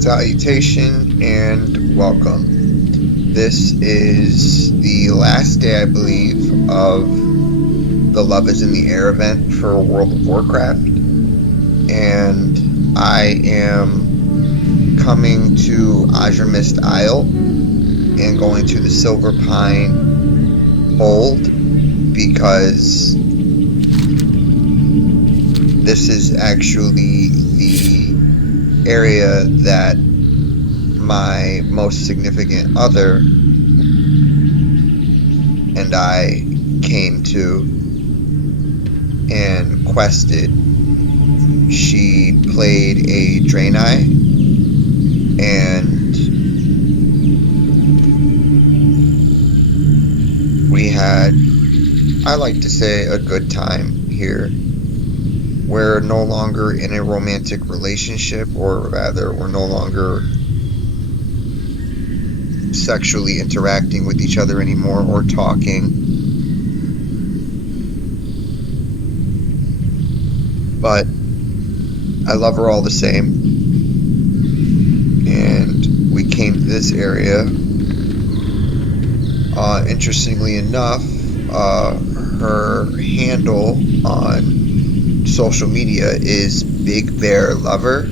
Salutation and welcome. This is the last day, I believe, of the Love is in the Air event for World of Warcraft, and I am coming to Azure Mist Isle and going to the Silver Pine Hold because this is actually the area that my most significant other and I came to and quested. She played a Draenei, and we had, I like to say, a good time here. We're no longer in a romantic relationship, or rather, we're no longer sexually interacting with each other anymore or talking. But I love her all the same. And we came to this area. Interestingly enough, her handle on social media is Big Bear Lover,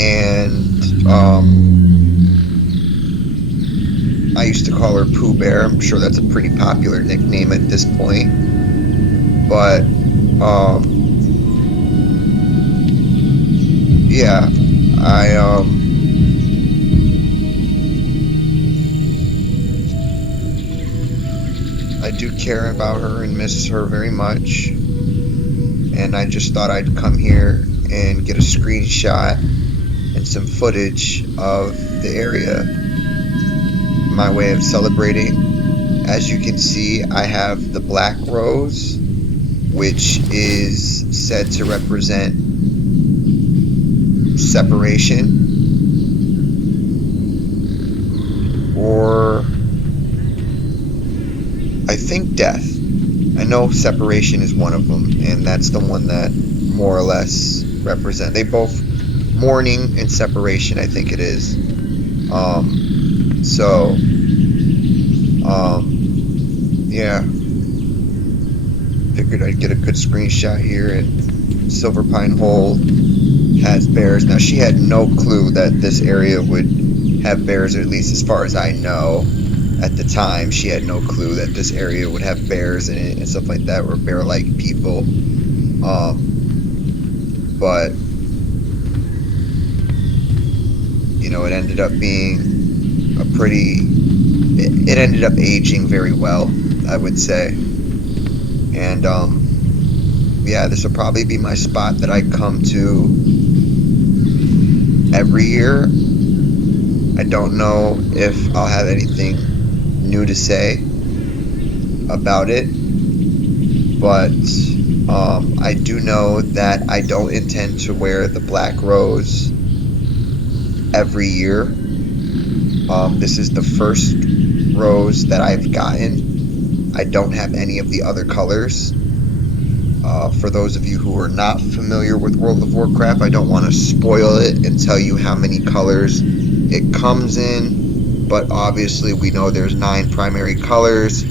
and I used to call her Pooh Bear. I'm sure that's a pretty popular nickname at this point, but yeah, I do care about her and miss her very much. And I just thought I'd come here and get a screenshot and some footage of the area. My way of celebrating. As you can see, I have the black rose, which is said to represent separation, or I think death. I know separation is one of them, and that's the one that more or less represent. They both, mourning and separation, I think it is. Yeah. Figured I'd get a good screenshot here, and Silver Pine Hole has bears. Now, she had no clue that this area would have bears, or at least as far as I know. At the time, she had no clue that this area would have bears in it and stuff like that, or bear-like people. But, you know, it ended up being it ended up aging very well, I would say. And, yeah, this will probably be my spot that I come to every year. I don't know if I'll have anything new to say about it, but I do know that I don't intend to wear the black rose every year. This is the first rose that I've gotten. I don't have any of the other colors. For those of you who are not familiar with World of Warcraft, I don't want to spoil it and tell you how many colors it comes in. But obviously we know there's 9 primary colors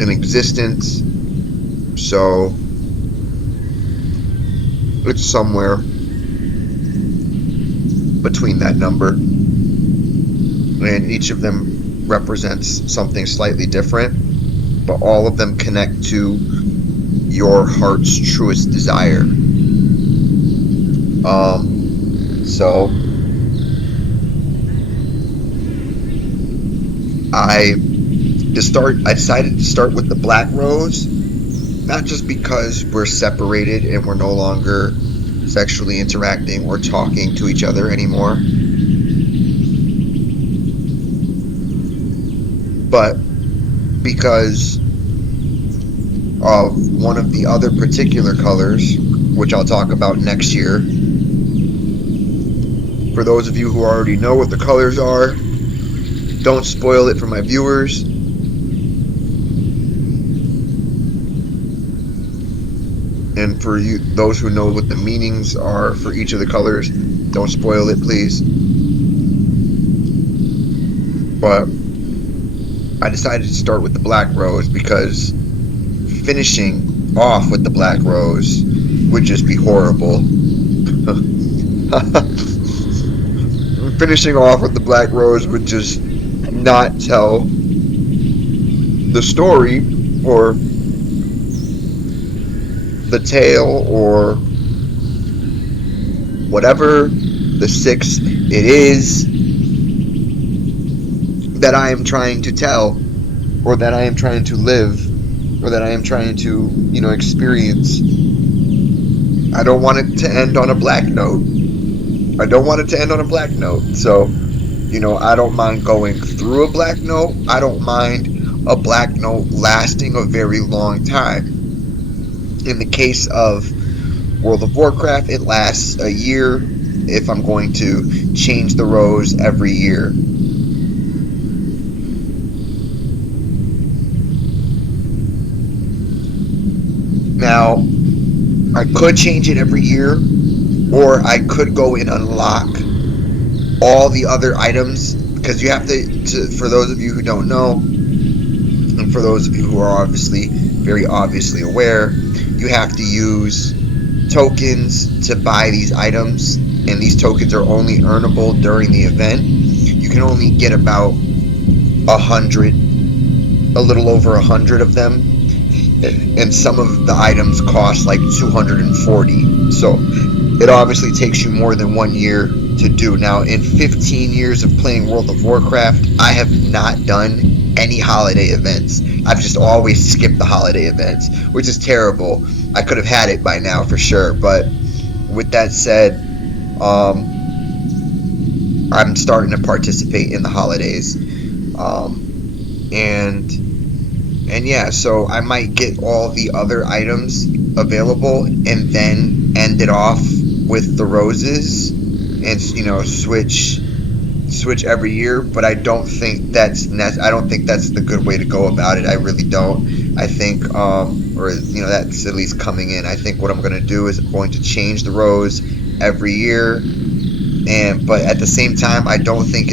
in existence, so it's somewhere between that number, and each of them represents something slightly different, but all of them connect to your heart's truest desire. So I decided to start with the black rose, not just because we're separated and we're no longer sexually interacting or talking to each other anymore, but because of one of the other particular colors, which I'll talk about next year. For those of you who already know what the colors are, don't spoil it for my viewers. And for you, those who know what the meanings are for each of the colors, don't spoil it, please. But I decided to start with the black rose because finishing off with the black rose would just be horrible. Finishing off with the black rose would just not tell the story or the tale or whatever the six it is that I am trying to tell, or that I am trying to live, or that I am trying to, experience. I don't want it to end on a black note. I don't want it to end on a black note. So, I don't mind going through a black note. I don't mind a black note lasting a very long time. In the case of World of Warcraft, it lasts a year if I'm going to change the rose every year. Now, I could change it every year, or I could go and unlock all the other items, because you have to, for those of you who don't know, and for those of you who are very obviously aware, you have to use tokens to buy these items, and these tokens are only earnable during the event. You can only get about 100, a little over 100 of them, and some of the items cost like 240. So it obviously takes you more than 1 year to do. Now, in 15 years of playing World of Warcraft, I have not done any holiday events. I've just always skipped the holiday events, which is terrible. I could have had it by now for sure, but with that said, I'm starting to participate in the holidays, and yeah, so I might get all the other items available and then end it off with the roses, and switch every year. But I don't think that's the good way to go about it. I really don't. I think that's at least coming in. I think what I'm going to do is I'm going to change the rose every year, but at the same time, I don't think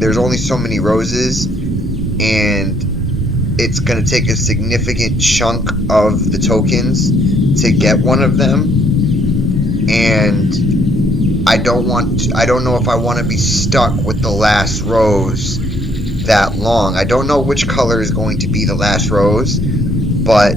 there's only so many roses, and it's going to take a significant chunk of the tokens to get one of them, and I don't know if I want to be stuck with the last rose that long. I don't know which color is going to be the last rose, but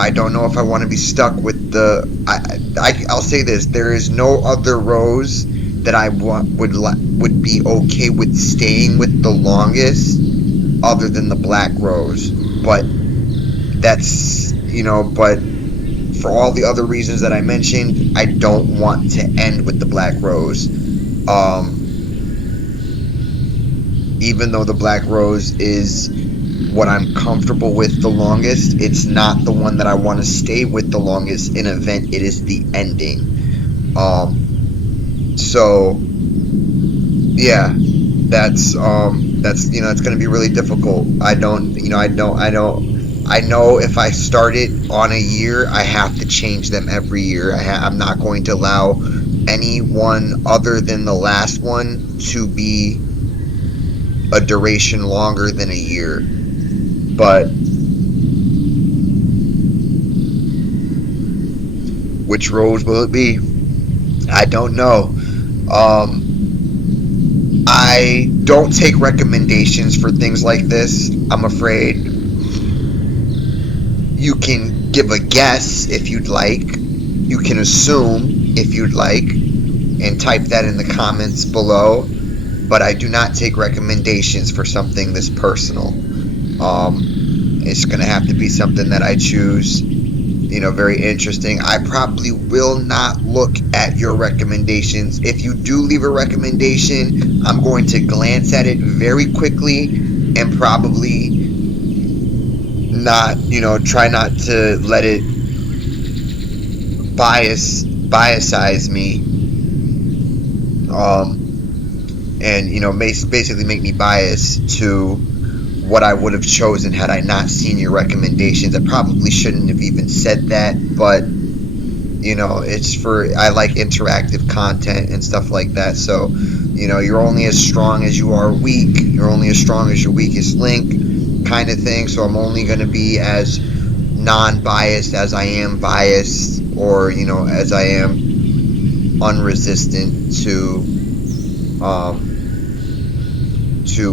I don't know if I want to be stuck with I'll say this: there is no other rose that I would be okay with staying with the longest, other than the black rose. But that's but for all the other reasons that I mentioned, I don't want to end with the black rose. Even though the black rose is what I'm comfortable with the longest, it's not the one that I want to stay with the longest in an event. It is the ending. So yeah, that's it's going to be really difficult. I know if I start it on a year, I have to change them every year. I'm not going to allow any one other than the last one to be a duration longer than a year. But which rose will it be? I don't know. I don't take recommendations for things like this, I'm afraid. You can give a guess if you'd like. You can assume if you'd like, and type that in the comments below. But I do not take recommendations for something this personal. It's going to have to be something that I choose, very interesting. I probably will not look at your recommendations. If you do leave a recommendation, I'm going to glance at it very quickly and probably not, try not to let it biasize me. and basically make me biased to what I would have chosen had I not seen your recommendations. I probably shouldn't have even said that, but I like interactive content and stuff like that. So, you're only as strong as you are weak. You're only as strong as your weakest link, kind of thing. So I'm only going to be as non-biased as I am biased, or as I am unresistant to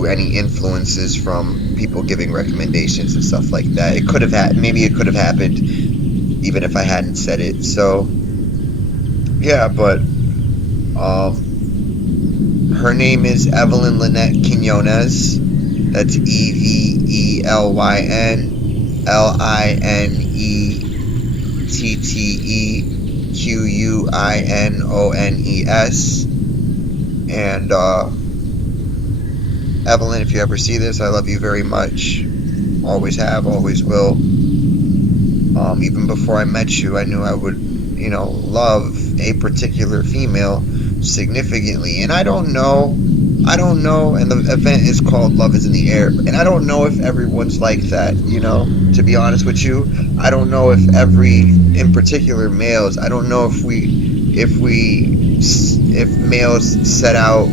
any influences from people giving recommendations and stuff like that. Maybe it could have happened even if I hadn't said it. So yeah, but her name is Evelyn Lynette Quinones. That's EVELYNLINETTEQUINONES. And Evelyn, if you ever see this, I love you very much. Always have, always will. Even before I met you, I knew I would, love a particular female significantly. And I don't know, and the event is called Love is in the Air. And I don't know if everyone's like that, to be honest with you. I don't know if in particular males, I don't know if males set out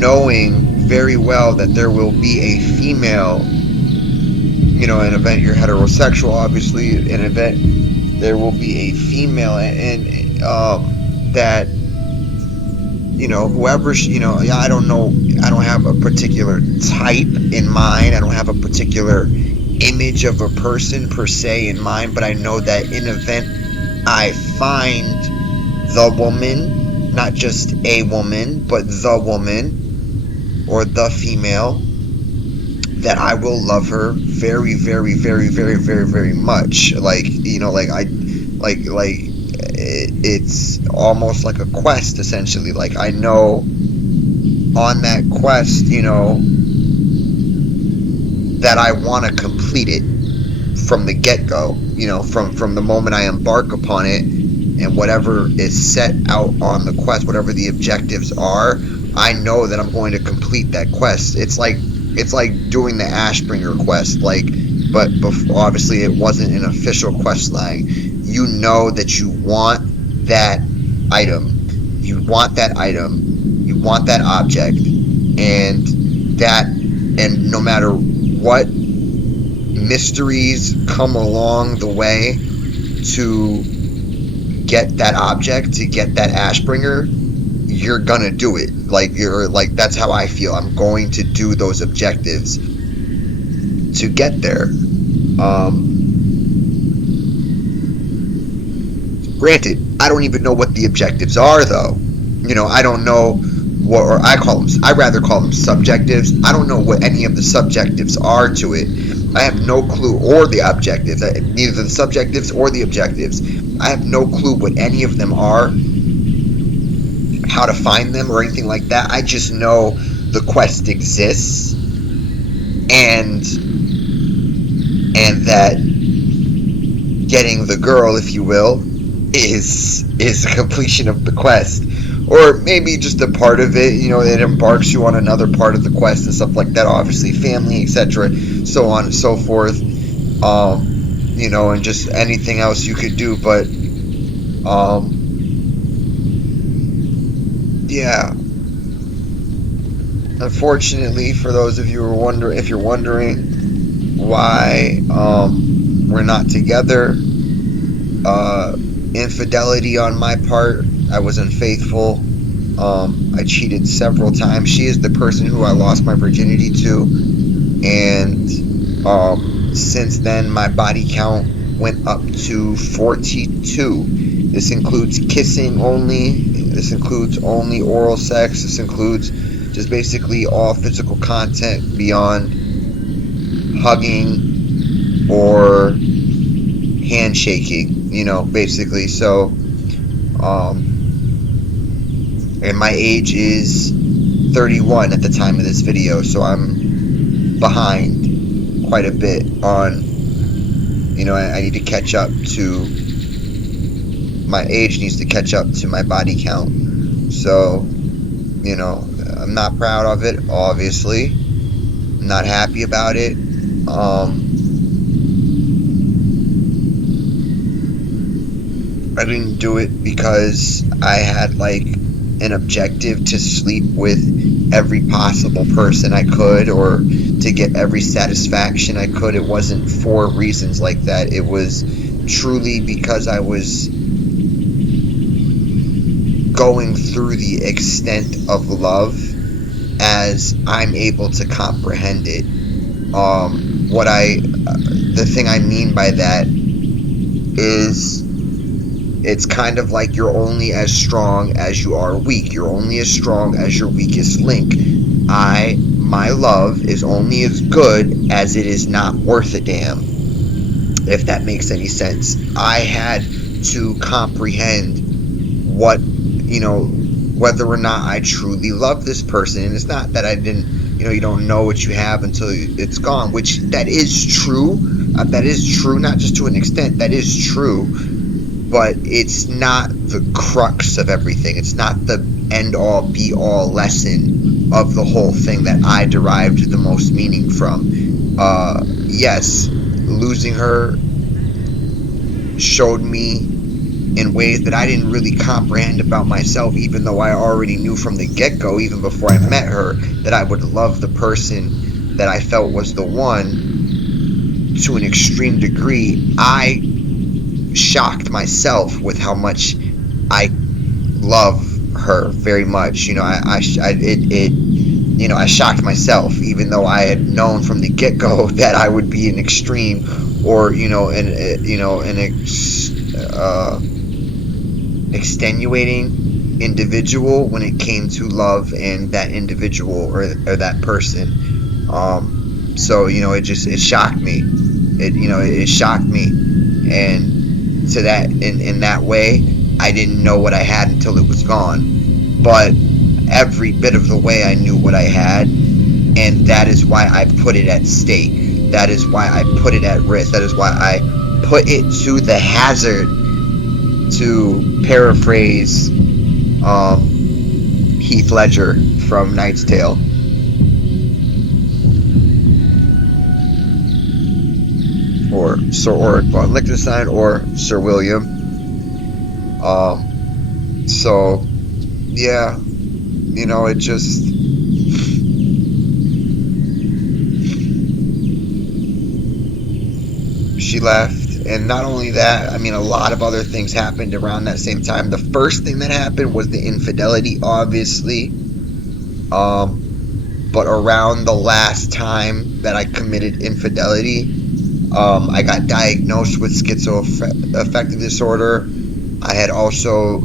knowing very well that there will be a female, an event, you're heterosexual, obviously, an event, there will be a female, and that, whoever, I don't know, I don't have a particular type in mind, I don't have a particular image of a person per se in mind, but I know that in an event, I find the woman, not just a woman, but the woman, or the female, that I will love her very, very, very, very, very, very much. It's almost like a quest, essentially. Like, I know on that quest, that I want to complete it from the get-go, from the moment I embark upon it, and whatever is set out on the quest, whatever the objectives are, I know that I'm going to complete that quest. It's like doing the Ashbringer quest, but obviously it wasn't an official quest line. You know that you want that item. You want that item. You want that object. And no matter what mysteries come along the way to get that object, to get that Ashbringer, you're gonna do it. That's how I feel. I'm going to do those objectives to get there. Granted, I don't even know what the objectives are, though. I don't know I rather call them subjectives. I don't know what any of the subjectives are to it. I have no clue, or the objectives, neither the subjectives or the objectives. I have no clue what any of them are, how to find them, or anything like that. I just know the quest exists, and that getting the girl, if you will, is the completion of the quest. Or maybe just a part of it, it embarks you on another part of the quest and stuff like that, obviously family, etc., so on and so forth, and just anything else you could do. But yeah, unfortunately, for those of you who are wondering, if you're wondering why we're not together, infidelity on my part. I was unfaithful. I cheated several times. She is the person who I lost my virginity to, and since then my body count went up to 42. This includes kissing only. This includes only oral sex. This includes just basically all physical content beyond hugging or handshaking, basically. So and my age is 31 at the time of this video, so I'm behind quite a bit on, I need to catch up to, my age needs to catch up to my body count. So, I'm not proud of it, obviously. I'm not happy about it. I didn't do it because I had like an objective to sleep with every possible person I could, or to get every satisfaction I could. It wasn't for reasons like that. It was truly because I was going through the extent of love as I'm able to comprehend it. The thing I mean by that is, it's kind of like you're only as strong as you are weak. You're only as strong as your weakest link. My love is only as good as it is not worth a damn, if that makes any sense. I had to comprehend whether or not I truly love this person. And it's not that I didn't, you don't know what you have until it's gone, which that is true. That is true, not just to an extent, that is true. But it's not the crux of everything. It's not the end-all, be-all lesson of the whole thing that I derived the most meaning from. Yes, losing her showed me in ways that I didn't really comprehend about myself, even though I already knew from the get-go, even before I met her, that I would love the person that I felt was the one to an extreme degree. I shocked myself with how much I love her very much. I shocked myself, even though I had known from the get-go that I would be an extreme, or extenuating individual when it came to love and that individual, or that person. So it shocked me. It shocked me, and to that, in that way, I didn't know what I had until it was gone. But every bit of the way I knew what I had, and that is why I put it at stake. That is why I put it at risk. That is why I put it to the hazard, to paraphrase Heath Ledger from Knight's Tale. Or Sir Ulrich von Liechtenstein, or Sir William. So yeah, it just, she left. And not only that, a lot of other things happened around that same time. The first thing that happened was the infidelity, obviously. But around the last time that I committed infidelity, I got diagnosed with schizoaffective disorder. I had also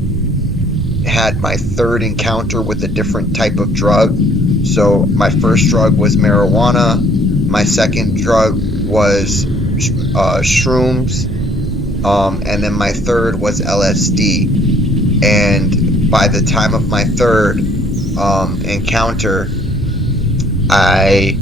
had my third encounter with a different type of drug. So my first drug was marijuana. My second drug was shrooms. And then my third was LSD. And by the time of my third encounter, I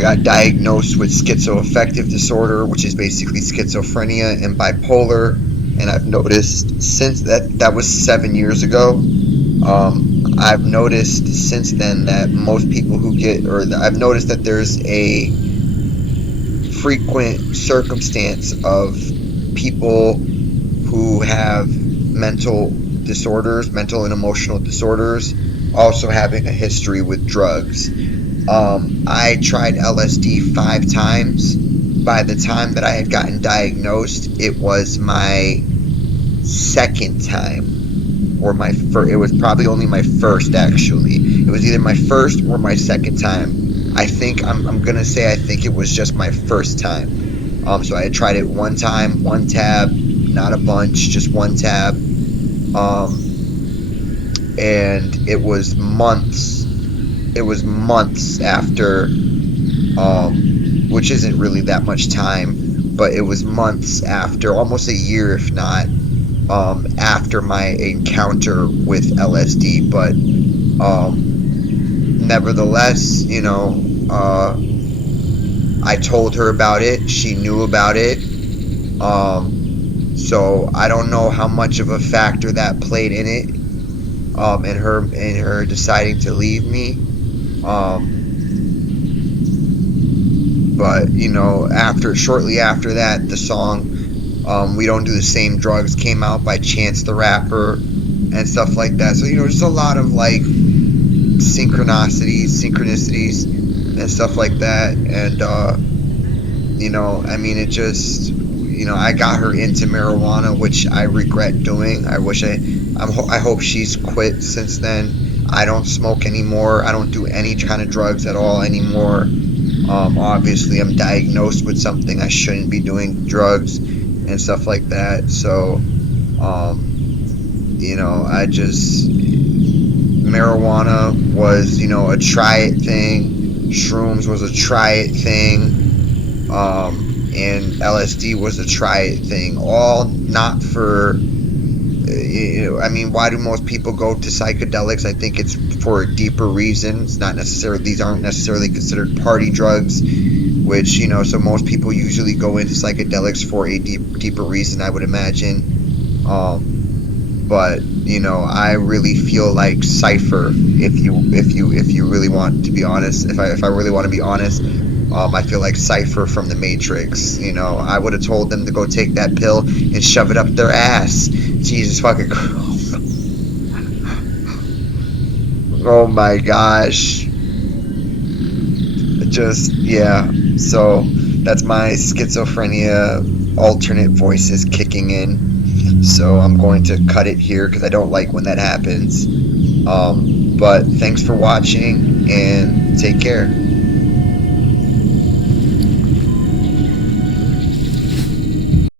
got diagnosed with schizoaffective disorder, which is basically schizophrenia and bipolar. And I've noticed since that was 7 years ago. I've noticed since then that most people who I've noticed that there's a frequent circumstance of people who have mental and emotional disorders, also having a history with drugs. I tried LSD 5 times. By the time that I had gotten diagnosed, it was my second time, or my first. It was probably only my first, actually. It was either my first or my second time. I think I'm gonna say I think it was just my first time. So I had tried it one time, one tab, not a bunch, just one tab. And it was months. It was months after, which isn't really that much time, but it was months after, almost a year if not, after my encounter with LSD. But nevertheless, I told her about it. She knew about it. So I don't know how much of a factor that played in it. and her deciding to leave me. But shortly after that, the song "We Don't Do the Same Drugs" came out by Chance the Rapper and stuff like that. So just a lot of like synchronicities, and stuff like that. And I mean, it just, I got her into marijuana, which I regret doing. I hope she's quit since then. I don't smoke anymore. I don't do any kind of drugs at all anymore. Obviously, I'm diagnosed with something. I shouldn't be doing drugs and stuff like that. So, I just, marijuana was, a try it thing. Shrooms was a try it thing. And LSD was a try it thing. All not for, I mean, why do most people go to psychedelics? I think it's for a deeper reason. It's not necessarily, these aren't necessarily considered party drugs, which, so most people usually go into psychedelics for a deeper reason, I would imagine. But I really feel like Cypher, if you really want to be honest, if I really want to be honest, I feel like Cypher from the Matrix. I would have told them to go take that pill and shove it up their ass. Jesus fucking Christ. Oh my gosh. Just, yeah. So that's my schizophrenia alternate voices kicking in. So I'm going to cut it here because I don't like when that happens. But thanks for watching and take care.